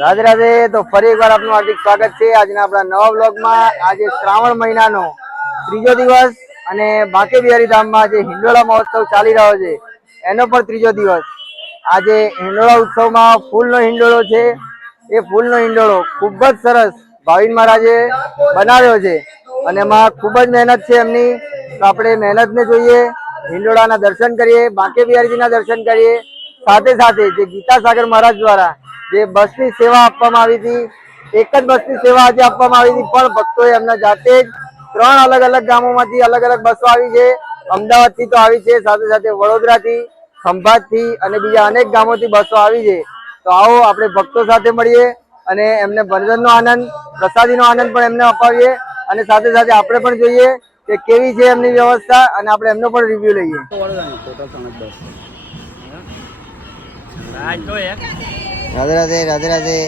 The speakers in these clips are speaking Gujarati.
રાધે રાધે। તો ફરી એકવાર આપનું હાર્દિક સ્વાગત છે આજના આપણા નવા બ્લોગમાં। આજે શ્રાવણ મહિનાનો ત્રીજો દિવસ અને બાંકે બિહારી ધામમાં જે હિંડોળા મહોત્સવ ચાલી રહ્યો છે એનો પણ ત્રીજો દિવસ। આજે હિંડોળા ઉત્સવમાં ફૂલનો હિંડોળો છે। એ ફૂલનો હિંડોળો ખૂબ જ સરસ ભાવિન મહારાજે બનાવ્યો છે અને એમાં ખૂબ જ મહેનત છે એમની। તો આપણે મહેનતને જોઈએ, હિંડોળાના દર્શન કરીએ, બાંકે બિહારીજીના દર્શન કરીએ। સાથે સાથે જે ગીતાસાગર મહારાજ દ્વારા જે બસની સેવા આપવામાં આવી હતી, એક જ બસની સેવા આજે આપવામાં આવી હતી, પણ ભક્તોએ એમના જાતે જ 3 અલગ અલગ ગામોમાંથી અલગ અલગ બસો આવી છે। અમદાવાદથી તો આવી છે, સાથે સાથે વડોદરાથી, ખંભાતથી અને બીજા અનેક ગામોથી બસો આવી છે। તો આવો આપણે ભક્તો સાથે મળીએ અને એમને ભજનનો આનંદ, પ્રસાદીનો આનંદ પણ એમને અપાવીએ અને સાથે સાથે આપણે પણ જોઈએ કે કેવી છે એમની વ્યવસ્થા અને આપણે એમનો પણ રિવ્યુ લઈએ। રાધે રાધે, રાધે રાધે।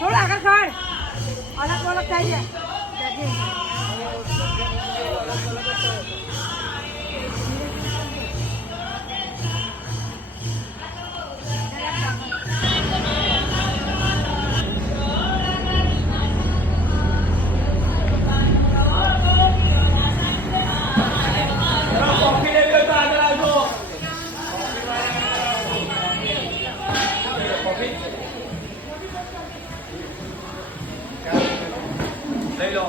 થોડા આગળ કર, અલગ અલગ થઈ જાય। લઈ લો।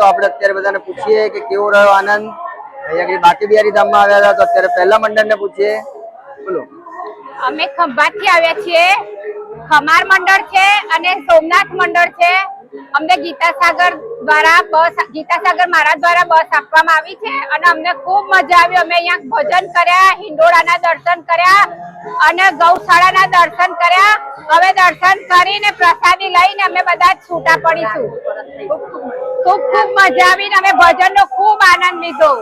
તો આપણે અત્યારે બધાને પૂછીએ કે કેવો રહ્યો આનંદ. અહીંયા આગળ બાકી બિહારી ધામમાં આવ્યા હતા તો અત્યારે પહેલા મંડળને પૂછીએ. બોલો. અમે ખંભાતથી આવ્યા છીએ. ખમાર મંડળ છે અને સોમનાથ મંડળ છે. અમને ગીતાસાગર મહારાજ દ્વારા બસ આપવામાં આવી છે અને અમને ખૂબ મજા આવી. અમે અહીંયા ભજન કર્યા, હિંડોળાના દર્શન કર્યા અને ગૌશાળાના દર્શન કર્યા. હવે દર્શન કરીને પ્રસાદી લઈને અમે બધા છૂટા પડીશું. ખૂબ ખૂબ મજા આવી. અમે ભજનનો ખૂબ આનંદ લીધો.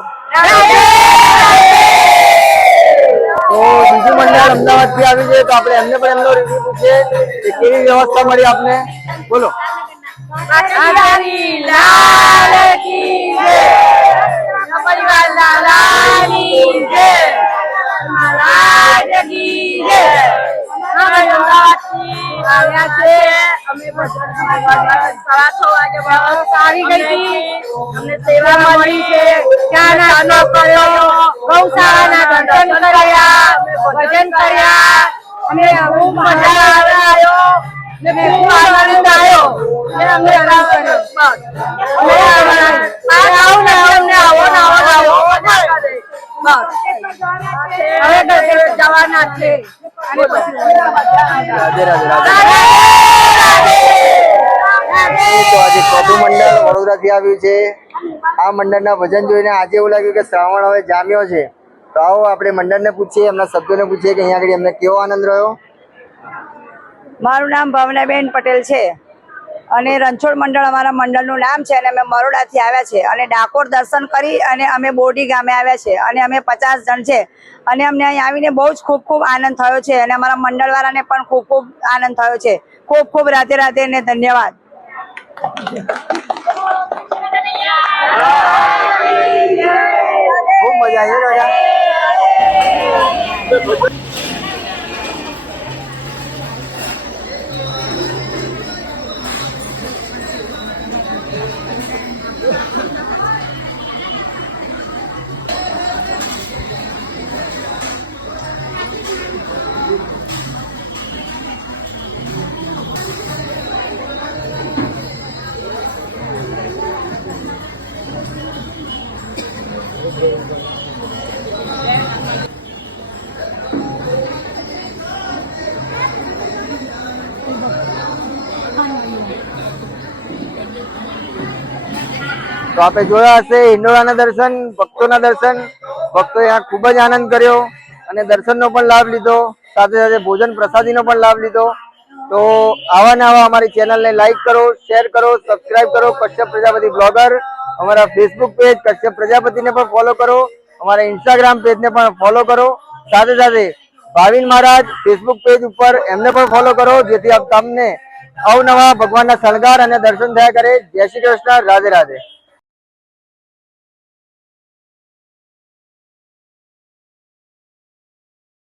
તો બીજું મંડળ અમદાવાદ થી આવી છે તો આપણે એમને પણ એમનો રિવ્યુ પૂછીએ કે કેવી વ્યવસ્થા મળી આપને. બોલો. સારી ગઈ. અમને સેવા મળી છે. ચા નાસ્તો કર્યો, ગૌશાળાના દર્શન કર્યા, ભજન કર્યા. અમને ખૂબ મજા આવ્યો ને ખૂબ આનંદ આવ્યો. અમને આરામ કર્યો. હવે જવાના છે. રાધે રાધે રાધે. તો આજે ચોથું મંડળ વડોદરાથી આવ્યું છે. આ મંડળના ભજન જોઈને આજે એવું લાગ્યું કે શ્રાવણ હવે જામ્યો છે. તો આવો આપણે મંડળને પૂછીએ, એમના સભ્યોને પૂછીએ કે અહીંયા આગળ એમને કેવો આનંદ રહ્યો. મારું નામ ભાવનાબેન પટેલ છે અને રણછોડ મંડળ અમારા મંડળનું નામ છે અને અમે મરોડાથી આવ્યા છે અને ડાકોર દર્શન કરી અને અમે બોરડી ગામે આવ્યા છે અને અમે 50 જણ છે અને અમને અહીં આવીને બહુ જ ખૂબ ખૂબ આનંદ થયો છે અને અમારા મંડળવાળાને પણ ખૂબ ખૂબ આનંદ થયો છે. ખૂબ ખૂબ રાધે રાધે અને ધન્યવાદ. ખૂબ મજા આવી દાદા. તો આપણે જોયા હશે હિંડોળાના દર્શન, ભક્તોના દર્શન. ભક્તોએ આ ખૂબ જ આનંદ કર્યો અને દર્શનનો પણ લાભ લીધો, સાથે સાથે ભોજન પ્રસાદીનો પણ લાભ લીધો. તો આવા ને આવા અમારી ચેનલને લાઈક કરો, શેર કરો, સબસ્ક્રાઇબ કરો. કશ્યપ પ્રજાપતિ બ્લોગર અમારા ફેસબુક પેજ કશ્યપ પ્રજાપતિને પણ ફોલો કરો, અમારા ઇન્સ્ટાગ્રામ પેજને પણ ફોલો કરો. સાથે સાથે ભાવિન મહારાજ ફેસબુક પેજ ઉપર એમને પણ ફોલો કરો, જેથી તમને અવનવા ભગવાનના શણગાર અને દર્શન થયા કરે. જય શ્રી કૃષ્ણ. રાધે રાધે.